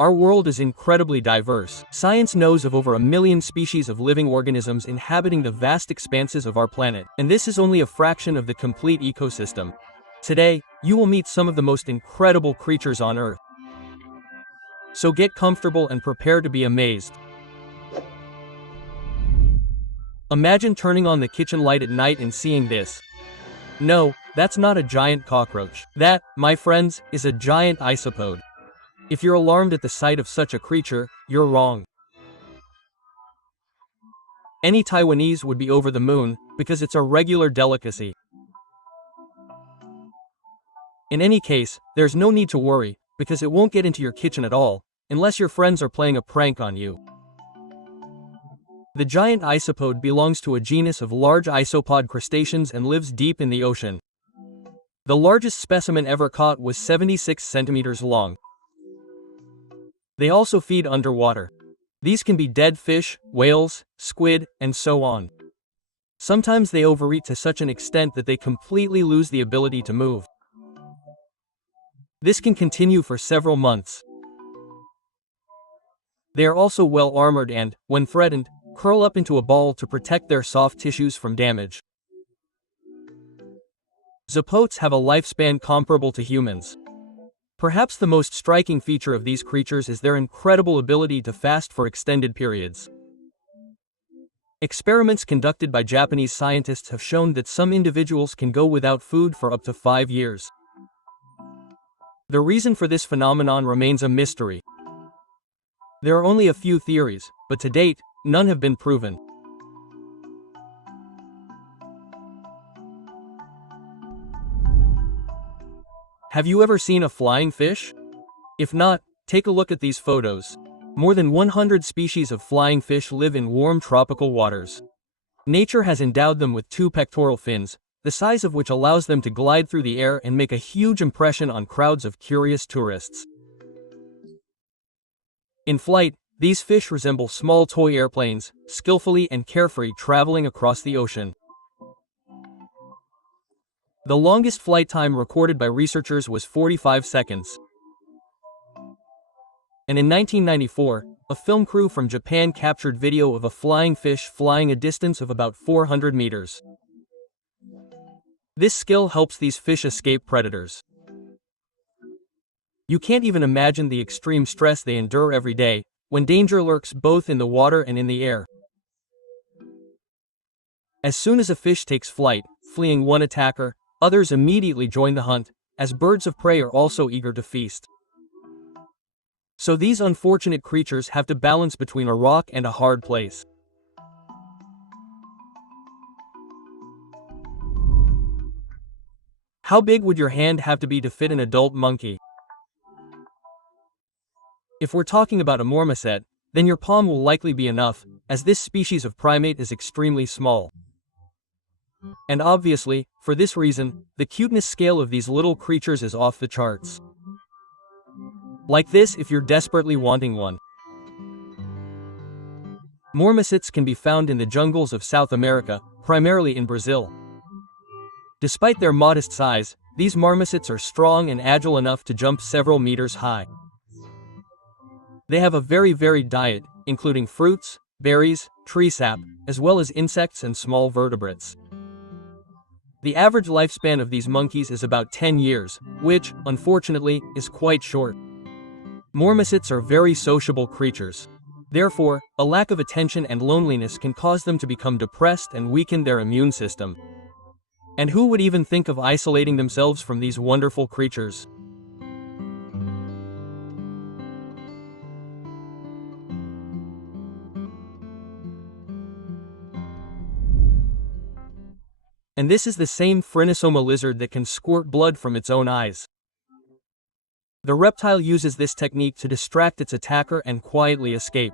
Our world is incredibly diverse. Science knows of over 1 million species of living organisms inhabiting the vast expanses of our planet, and this is only a fraction of the complete ecosystem. Today, you will meet some of the most incredible creatures on Earth. So get comfortable and prepare to be amazed. Imagine turning on the kitchen light at night and seeing this. No, that's not a giant cockroach. That, my friends, is a giant isopod. If you're alarmed at the sight of such a creature, you're wrong. Any Taiwanese would be over the moon, because it's a regular delicacy. In any case, there's no need to worry, because it won't get into your kitchen at all, unless your friends are playing a prank on you. The giant isopod belongs to a genus of large isopod crustaceans and lives deep in the ocean. The largest specimen ever caught was 76 centimeters long. They also feed underwater. These can be dead fish, whales, squid, and so on. Sometimes they overeat to such an extent that they completely lose the ability to move. This can continue for several months. They are also well armored and, when threatened, curl up into a ball to protect their soft tissues from damage. Zoophytes have a lifespan comparable to humans. Perhaps the most striking feature of these creatures is their incredible ability to fast for extended periods. Experiments conducted by Japanese scientists have shown that some individuals can go without food for up to 5 years. The reason for this phenomenon remains a mystery. There are only a few theories, but to date, none have been proven. Have you ever seen a flying fish? If not, take a look at these photos. More than 100 species of flying fish live in warm tropical waters. Nature has endowed them with 2 pectoral fins, the size of which allows them to glide through the air and make a huge impression on crowds of curious tourists. In flight, these fish resemble small toy airplanes, skillfully and carefree traveling across the ocean. The longest flight time recorded by researchers was 45 seconds. And in 1994, a film crew from Japan captured video of a flying fish flying a distance of about 400 meters. This skill helps these fish escape predators. You can't even imagine the extreme stress they endure every day, when danger lurks both in the water and in the air. As soon as a fish takes flight, fleeing one attacker, others immediately join the hunt, as birds of prey are also eager to feast. So these unfortunate creatures have to balance between a rock and a hard place. How big would your hand have to be to fit an adult monkey? If we're talking about a marmoset, then your palm will likely be enough, as this species of primate is extremely small. And obviously, for this reason, the cuteness scale of these little creatures is off the charts. Like this if you're desperately wanting one. Marmosets can be found in the jungles of South America, primarily in Brazil. Despite their modest size, these marmosets are strong and agile enough to jump several meters high. They have a very varied diet, including fruits, berries, tree sap, as well as insects and small vertebrates. The average lifespan of these monkeys is about 10 years, which, unfortunately, is quite short. Marmosets are very sociable creatures. Therefore, a lack of attention and loneliness can cause them to become depressed and weaken their immune system. And who would even think of isolating themselves from these wonderful creatures? And this is the same Phrynosoma lizard that can squirt blood from its own eyes. The reptile uses this technique to distract its attacker and quietly escape.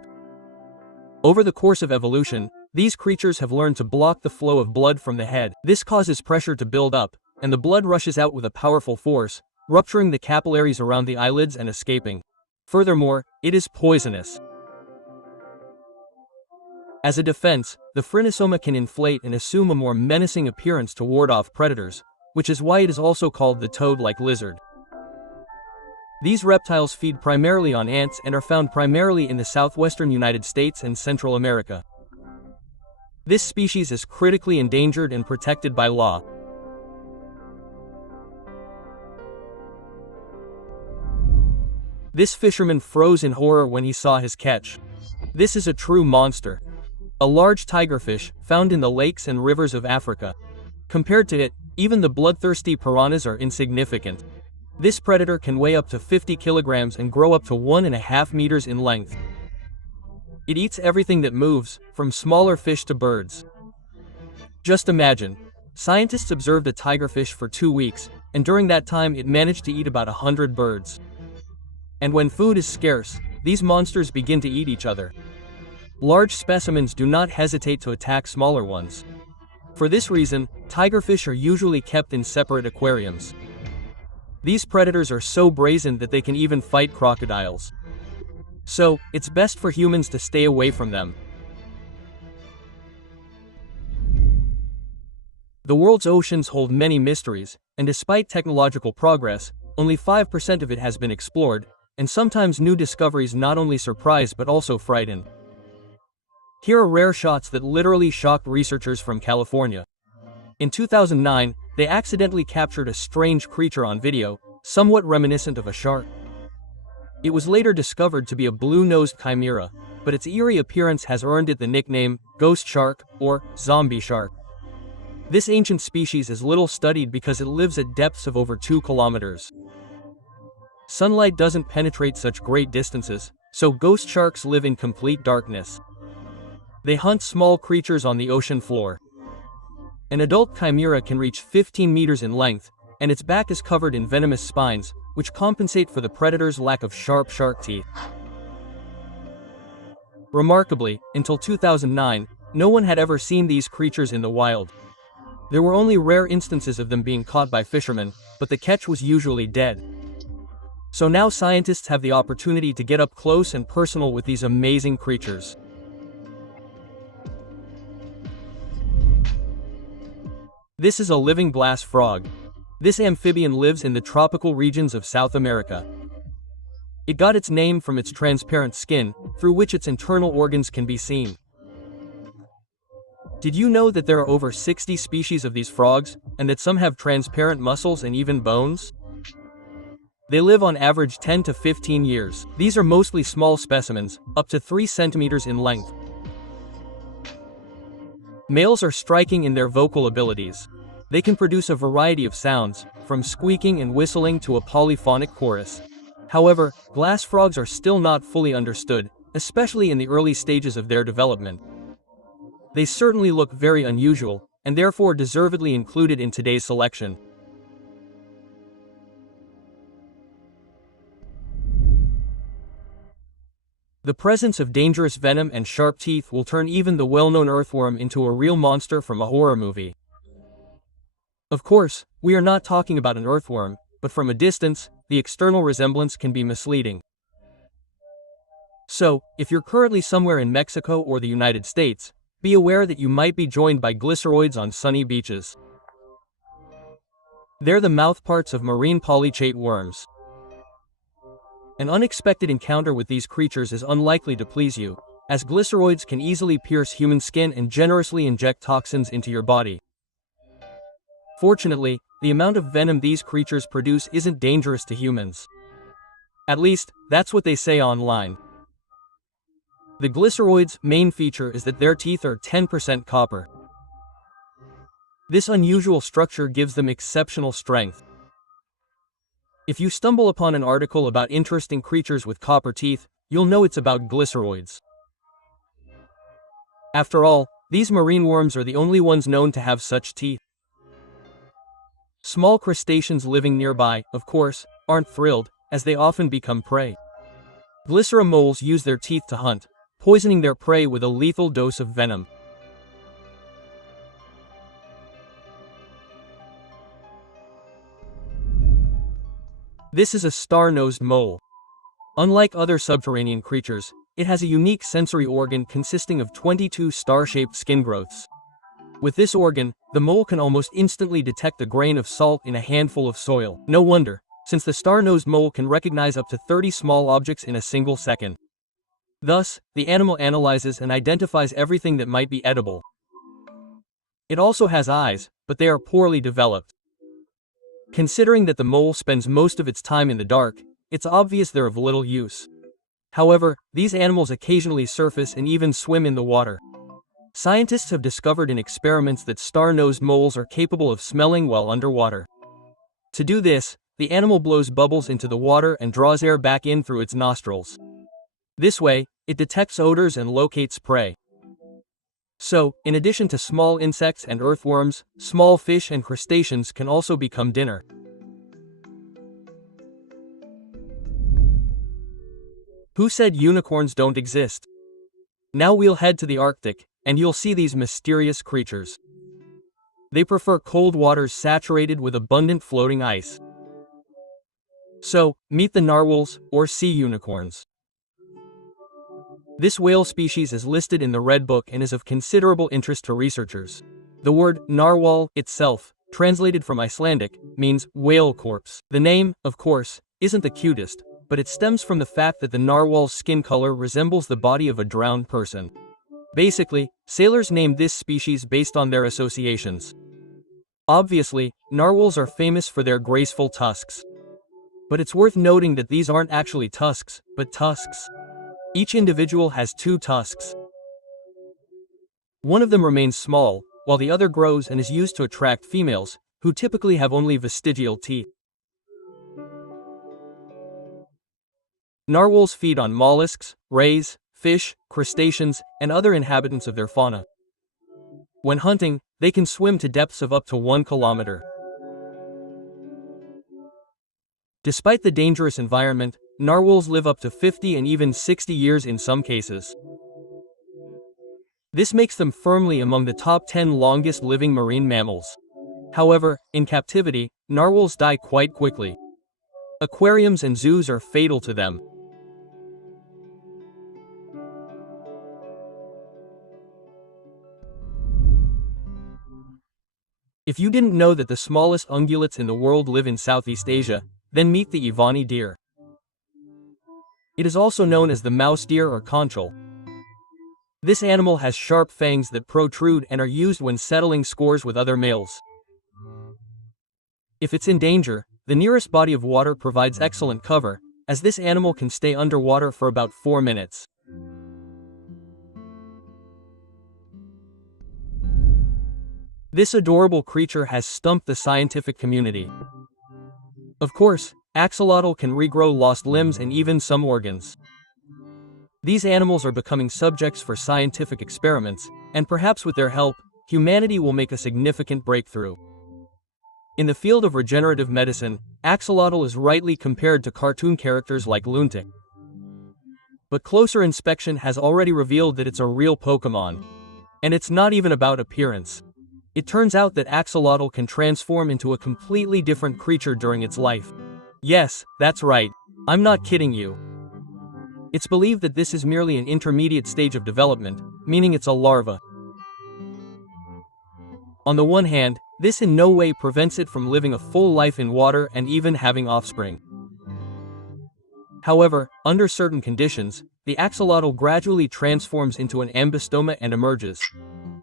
Over the course of evolution, these creatures have learned to block the flow of blood from the head. This causes pressure to build up, and the blood rushes out with a powerful force, rupturing the capillaries around the eyelids and escaping. Furthermore, it is poisonous. As a defense, the Phrynosoma can inflate and assume a more menacing appearance to ward off predators, which is why it is also called the toad-like lizard. These reptiles feed primarily on ants and are found primarily in the southwestern United States and Central America. This species is critically endangered and protected by law. This fisherman froze in horror when he saw his catch. This is a true monster. A large tigerfish, found in the lakes and rivers of Africa. Compared to it, even the bloodthirsty piranhas are insignificant. This predator can weigh up to 50 kilograms and grow up to 1.5 meters in length. It eats everything that moves, from smaller fish to birds. Just imagine. Scientists observed a tigerfish for 2 weeks, and during that time it managed to eat about 100 birds. And when food is scarce, these monsters begin to eat each other. Large specimens do not hesitate to attack smaller ones. For this reason, tigerfish are usually kept in separate aquariums. These predators are so brazen that they can even fight crocodiles. So, it's best for humans to stay away from them. The world's oceans hold many mysteries, and despite technological progress, only 5% of it has been explored, and sometimes new discoveries not only surprise but also frighten. Here are rare shots that literally shocked researchers from California. In 2009, they accidentally captured a strange creature on video, somewhat reminiscent of a shark. It was later discovered to be a blue-nosed chimera, but its eerie appearance has earned it the nickname ghost shark or zombie shark. This ancient species is little studied because it lives at depths of over 2 kilometers. Sunlight doesn't penetrate such great distances, so ghost sharks live in complete darkness. They hunt small creatures on the ocean floor. An adult chimera can reach 15 meters in length, and its back is covered in venomous spines, which compensate for the predator's lack of sharp shark teeth. Remarkably, until 2009, no one had ever seen these creatures in the wild. There were only rare instances of them being caught by fishermen, but the catch was usually dead. So now scientists have the opportunity to get up close and personal with these amazing creatures. This is a living glass frog. This amphibian lives in the tropical regions of South America. It got its name from its transparent skin, through which its internal organs can be seen. Did you know that there are over 60 species of these frogs, and that some have transparent muscles and even bones? They live on average 10 to 15 years. These are mostly small specimens, up to 3 centimeters in length. Males are striking in their vocal abilities. They can produce a variety of sounds, from squeaking and whistling to a polyphonic chorus. However, glass frogs are still not fully understood, especially in the early stages of their development. They certainly look very unusual, and therefore deservedly included in today's selection. The presence of dangerous venom and sharp teeth will turn even the well-known earthworm into a real monster from a horror movie. Of course, we are not talking about an earthworm, but from a distance, the external resemblance can be misleading. So, if you're currently somewhere in Mexico or the United States, be aware that you might be joined by glyceroids on sunny beaches. They're the mouthparts of marine polychaete worms. An unexpected encounter with these creatures is unlikely to please you, as glyceroids can easily pierce human skin and generously inject toxins into your body. Fortunately, the amount of venom these creatures produce isn't dangerous to humans. At least, that's what they say online. The glyceroids' main feature is that their teeth are 10% copper. This unusual structure gives them exceptional strength. If you stumble upon an article about interesting creatures with copper teeth, you'll know it's about glyceroids. After all, these marine worms are the only ones known to have such teeth. Small crustaceans living nearby, of course, aren't thrilled, as they often become prey. Glycera moles use their teeth to hunt, poisoning their prey with a lethal dose of venom. This is a star-nosed mole. Unlike other subterranean creatures, it has a unique sensory organ consisting of 22 star-shaped skin growths. With this organ, the mole can almost instantly detect a grain of salt in a handful of soil. No wonder. since the star-nosed mole can recognize up to 30 small objects in a single second. Thus, the animal analyzes and identifies everything that might be edible. It also has eyes, but they are poorly developed. Considering that the mole spends most of its time in the dark, it's obvious they're of little use. However, these animals occasionally surface and even swim in the water. Scientists have discovered in experiments that star-nosed moles are capable of smelling while underwater. To do this, the animal blows bubbles into the water and draws air back in through its nostrils. This way, it detects odors and locates prey. So, in addition to small insects and earthworms, small fish and crustaceans can also become dinner. Who said unicorns don't exist? Now we'll head to the Arctic, and you'll see these mysterious creatures. They prefer cold waters saturated with abundant floating ice. So, meet the narwhals, or sea unicorns. This whale species is listed in the Red Book and is of considerable interest to researchers. The word narwhal itself, translated from Icelandic, means whale corpse. The name, of course, isn't the cutest, but it stems from the fact that the narwhal's skin color resembles the body of a drowned person. Basically, sailors named this species based on their associations. Obviously, narwhals are famous for their graceful tusks. But it's worth noting that these aren't actually tusks, but tusks. Each individual has 2 tusks. One of them remains small, while the other grows and is used to attract females, who typically have only vestigial teeth. Narwhals feed on mollusks, rays, fish, crustaceans, and other inhabitants of their fauna. When hunting, they can swim to depths of up to 1 kilometer. Despite the dangerous environment, narwhals live up to 50 and even 60 years in some cases. This makes them firmly among the top 10 longest living marine mammals. However, in captivity, narwhals die quite quickly. Aquariums and zoos are fatal to them. If you didn't know that the smallest ungulates in the world live in Southeast Asia, then meet the Ivani deer. It is also known as the mouse deer or conchal. This animal has sharp fangs that protrude and are used when settling scores with other males. If it's in danger, the nearest body of water provides excellent cover, as this animal can stay underwater for about 4 minutes. This adorable creature has stumped the scientific community. Of course, axolotl can regrow lost limbs and even some organs. These animals are becoming subjects for scientific experiments, and perhaps with their help, humanity will make a significant breakthrough. In the field of regenerative medicine, axolotl is rightly compared to cartoon characters like Loontic. But closer inspection has already revealed that it's a real Pokémon. And it's not even about appearance. It turns out that axolotl can transform into a completely different creature during its life. Yes, that's right. I'm not kidding you. It's believed that this is merely an intermediate stage of development, meaning it's a larva. On the one hand, this in no way prevents it from living a full life in water and even having offspring. However, under certain conditions, the axolotl gradually transforms into an ambystoma and emerges.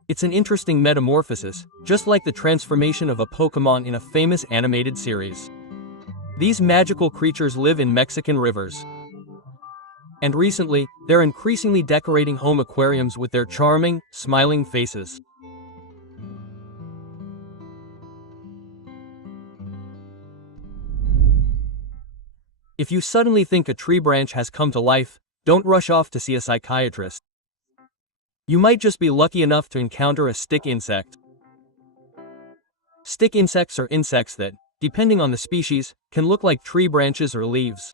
It's an interesting metamorphosis, just like the transformation of a Pokémon in a famous animated series. These magical creatures live in Mexican rivers. And recently, they're increasingly decorating home aquariums with their charming, smiling faces. If you suddenly think a tree branch has come to life, don't rush off to see a psychiatrist. You might just be lucky enough to encounter a stick insect. Stick insects are insects that, depending on the species, can look like tree branches or leaves.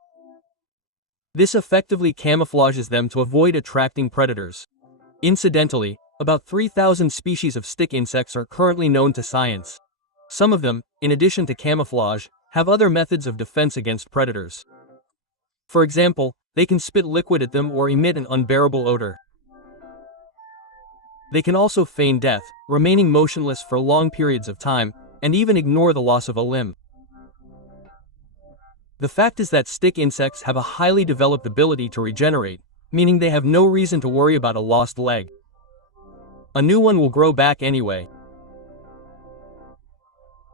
This effectively camouflages them to avoid attracting predators. Incidentally, about 3,000 species of stick insects are currently known to science. Some of them, in addition to camouflage, have other methods of defense against predators. For example, they can spit liquid at them or emit an unbearable odor. They can also feign death, remaining motionless for long periods of time, and even ignore the loss of a limb. The fact is that stick insects have a highly developed ability to regenerate, meaning they have no reason to worry about a lost leg. A new one will grow back anyway.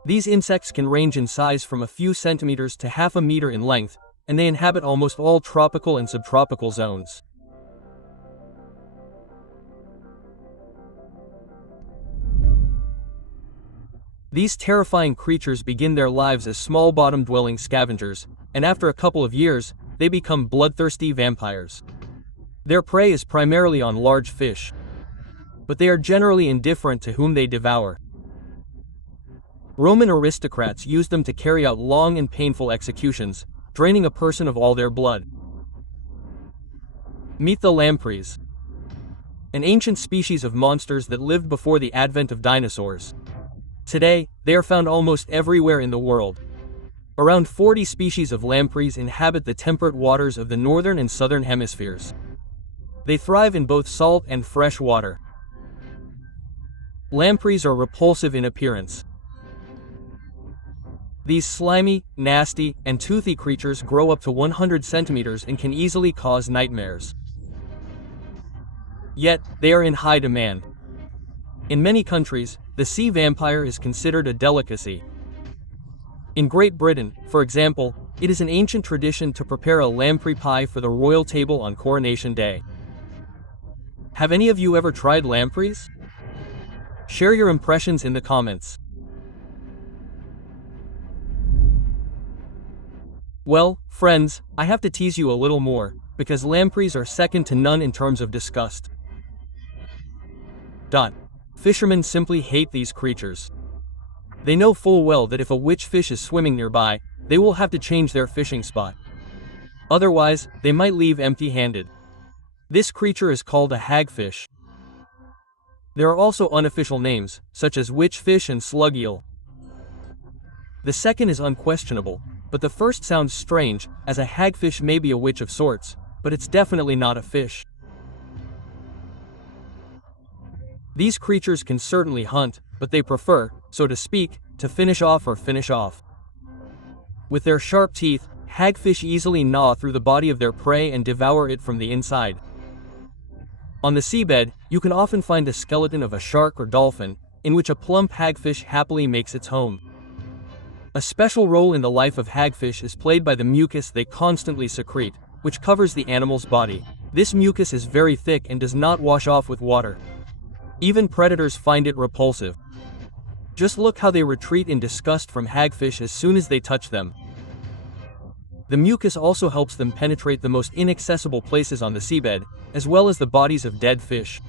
These insects can range in size from a few centimeters to half a meter in length, and they inhabit almost all tropical and subtropical zones. These terrifying creatures begin their lives as small bottom-dwelling scavengers, and after a couple of years, they become bloodthirsty vampires. Their prey is primarily on large fish, but they are generally indifferent to whom they devour. Roman aristocrats used them to carry out long and painful executions, draining a person of all their blood. Meet the lampreys, an ancient species of monsters that lived before the advent of dinosaurs. Today, they are found almost everywhere in the world. Around 40 species of lampreys inhabit the temperate waters of the northern and southern hemispheres. They thrive in both salt and fresh water. Lampreys are repulsive in appearance. These slimy, nasty, and toothy creatures grow up to 100 centimeters and can easily cause nightmares. Yet, they are in high demand. In many countries, the sea vampire is considered a delicacy. In Great Britain, for example, it is an ancient tradition to prepare a lamprey pie for the royal table on Coronation Day. Have any of you ever tried lampreys? Share your impressions in the comments. Well, friends, I have to tease you a little more, because lampreys are second to none in terms of disgust. Fishermen simply hate these creatures. They know full well that if a witch fish is swimming nearby, they will have to change their fishing spot. Otherwise, they might leave empty-handed. This creature is called a hagfish. There are also unofficial names, such as witchfish and slug eel. The second is unquestionable, but the first sounds strange, as a hagfish may be a witch of sorts, but it's definitely not a fish. These creatures can certainly hunt, but they prefer, so to speak, to finish off. With their sharp teeth, hagfish easily gnaw through the body of their prey and devour it from the inside. On the seabed, you can often find a skeleton of a shark or dolphin, in which a plump hagfish happily makes its home. A special role in the life of hagfish is played by the mucus they constantly secrete, which covers the animal's body. This mucus is very thick and does not wash off with water. Even predators find it repulsive. Just look how they retreat in disgust from hagfish as soon as they touch them. The mucus also helps them penetrate the most inaccessible places on the seabed, as well as the bodies of dead fish.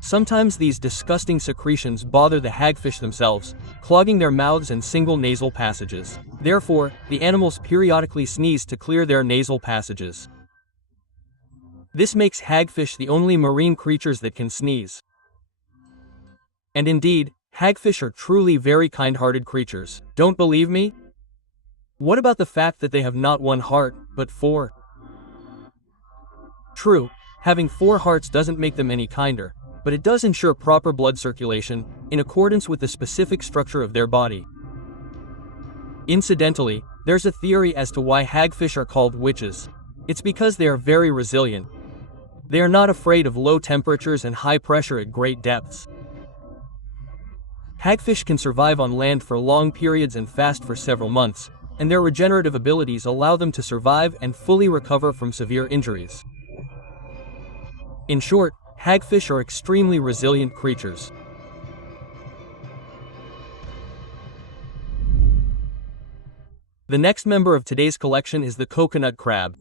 Sometimes these disgusting secretions bother the hagfish themselves, clogging their mouths and single nasal passages. Therefore, the animals periodically sneeze to clear their nasal passages. This makes hagfish the only marine creatures that can sneeze. And indeed, hagfish are truly very kind-hearted creatures. Don't believe me? What about the fact that they have not one heart, but 4? True, having 4 hearts doesn't make them any kinder, but it does ensure proper blood circulation, in accordance with the specific structure of their body. Incidentally, there's a theory as to why hagfish are called witches. It's because they are very resilient. They are not afraid of low temperatures and high pressure at great depths. Hagfish can survive on land for long periods and fast for several months, and their regenerative abilities allow them to survive and fully recover from severe injuries. In short, hagfish are extremely resilient creatures. The next member of today's collection is the coconut crab.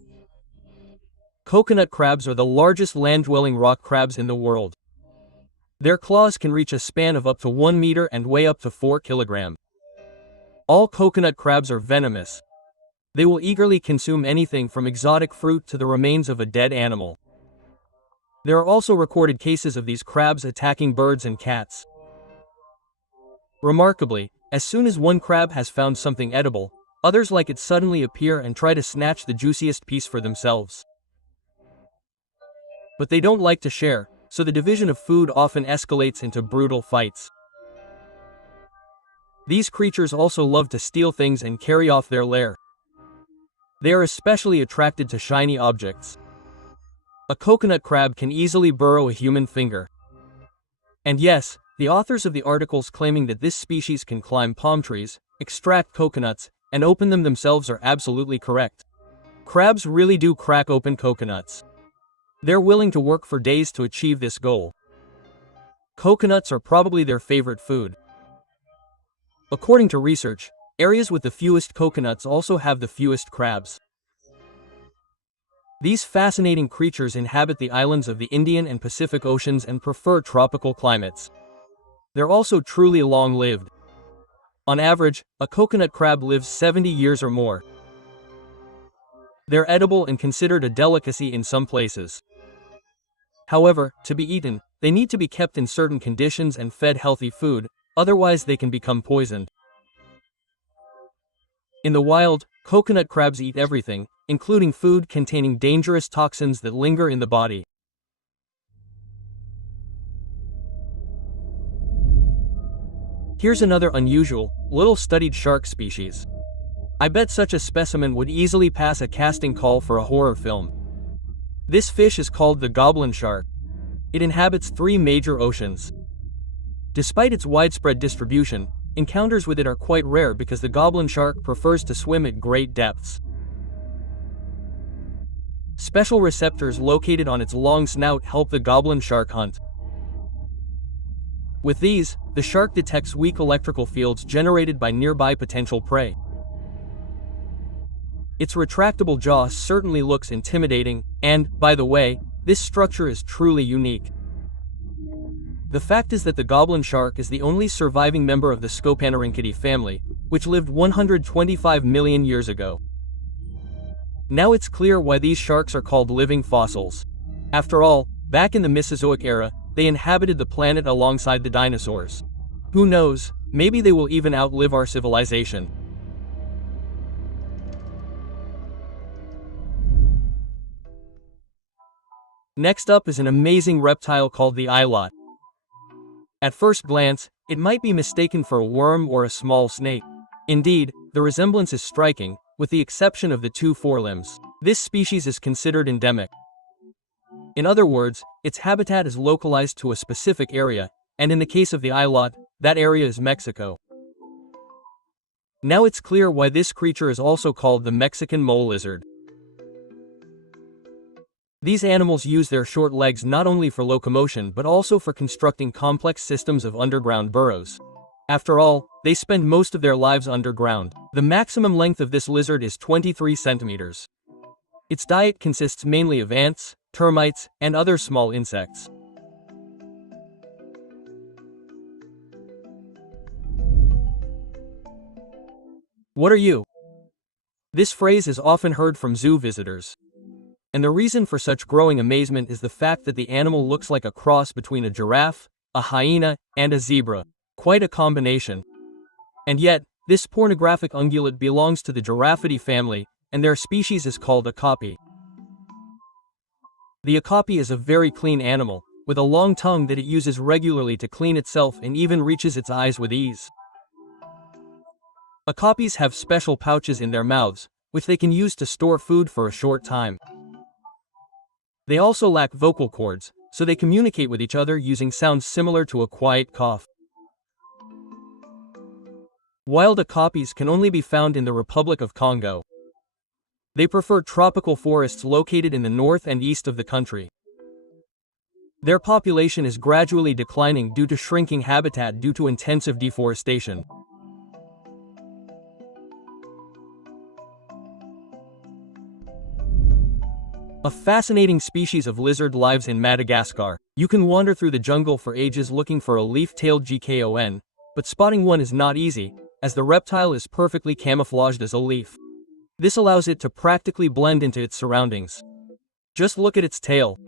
Coconut crabs are the largest land-dwelling rock crabs in the world. Their claws can reach a span of up to 1 meter and weigh up to 4 kilograms. All coconut crabs are venomous. They will eagerly consume anything from exotic fruit to the remains of a dead animal. There are also recorded cases of these crabs attacking birds and cats. Remarkably, as soon as one crab has found something edible, others like it suddenly appear and try to snatch the juiciest piece for themselves. But they don't like to share, so the division of food often escalates into brutal fights. These creatures also love to steal things and carry off their lair. They are especially attracted to shiny objects. A coconut crab can easily burrow a human finger. And yes, the authors of the articles claiming that this species can climb palm trees, extract coconuts, and open them themselves are absolutely correct. Crabs really do crack open coconuts. They're willing to work for days to achieve this goal. Coconuts are probably their favorite food. According to research, areas with the fewest coconuts also have the fewest crabs. These fascinating creatures inhabit the islands of the Indian and Pacific Oceans and prefer tropical climates. They're also truly long-lived. On average, a coconut crab lives 70 years or more. They're edible and considered a delicacy in some places. However, to be eaten, they need to be kept in certain conditions and fed healthy food, otherwise they can become poisoned. In the wild, coconut crabs eat everything, including food containing dangerous toxins that linger in the body. Here's another unusual, little-studied shark species. I bet such a specimen would easily pass a casting call for a horror film. This fish is called the goblin shark. It inhabits 3 major oceans. Despite its widespread distribution, encounters with it are quite rare because the goblin shark prefers to swim at great depths. Special receptors located on its long snout help the goblin shark hunt. With these, the shark detects weak electrical fields generated by nearby potential prey. Its retractable jaw certainly looks intimidating, and, by the way, this structure is truly unique. The fact is that the goblin shark is the only surviving member of the Scopanorhynchidae family, which lived 125 million years ago. Now it's clear why these sharks are called living fossils. After all, back in the Mesozoic era, they inhabited the planet alongside the dinosaurs. Who knows, maybe they will even outlive our civilization. Next up is an amazing reptile called the eyelot. At first glance, it might be mistaken for a worm or a small snake. Indeed, the resemblance is striking, with the exception of the 2 forelimbs. This species is considered endemic. In other words, its habitat is localized to a specific area, and in the case of the eyelot, that area is Mexico. Now it's clear why this creature is also called the Mexican mole lizard. These animals use their short legs not only for locomotion but also for constructing complex systems of underground burrows. After all, they spend most of their lives underground. The maximum length of this lizard is 23 centimeters. Its diet consists mainly of ants, termites, and other small insects. What are you? This phrase is often heard from zoo visitors. And the reason for such growing amazement is the fact that the animal looks like a cross between a giraffe, a hyena, and a zebra. Quite a combination. And yet, this pornographic ungulate belongs to the Giraffidae family, and their species is called okapi. The okapi is a very clean animal, with a long tongue that it uses regularly to clean itself and even reaches its eyes with ease. Okapis have special pouches in their mouths, which they can use to store food for a short time. They also lack vocal cords, so they communicate with each other using sounds similar to a quiet cough. Wild okapis can only be found in the Republic of Congo. They prefer tropical forests located in the north and east of the country. Their population is gradually declining due to shrinking habitat due to intensive deforestation. A fascinating species of lizard lives in Madagascar. You can wander through the jungle for ages looking for a leaf-tailed gekon, but spotting one is not easy, as the reptile is perfectly camouflaged as a leaf. This allows it to practically blend into its surroundings. Just look at its tail.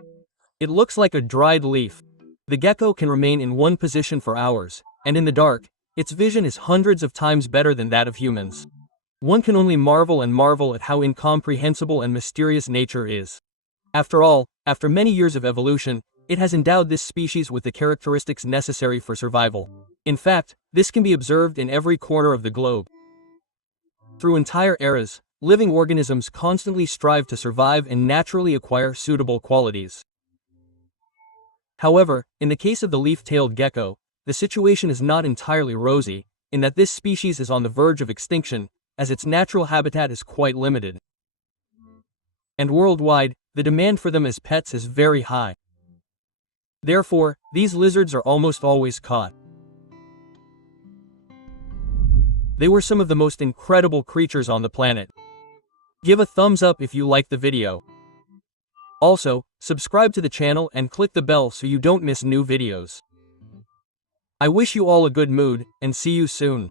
It looks like a dried leaf. The gecko can remain in one position for hours, and in the dark, its vision is hundreds of times better than that of humans. One can only marvel at how incomprehensible and mysterious nature is. After all, after many years of evolution, it has endowed this species with the characteristics necessary for survival. In fact, this can be observed in every corner of the globe. Through entire eras, living organisms constantly strive to survive and naturally acquire suitable qualities. However, in the case of the leaf-tailed gecko, the situation is not entirely rosy, in that this species is on the verge of extinction, as its natural habitat is quite limited. And worldwide, the demand for them as pets is very high. Therefore, these lizards are almost always caught. They were some of the most incredible creatures on the planet. Give a thumbs up if you liked the video. Also, subscribe to the channel and click the bell so you don't miss new videos. I wish you all a good mood, and see you soon.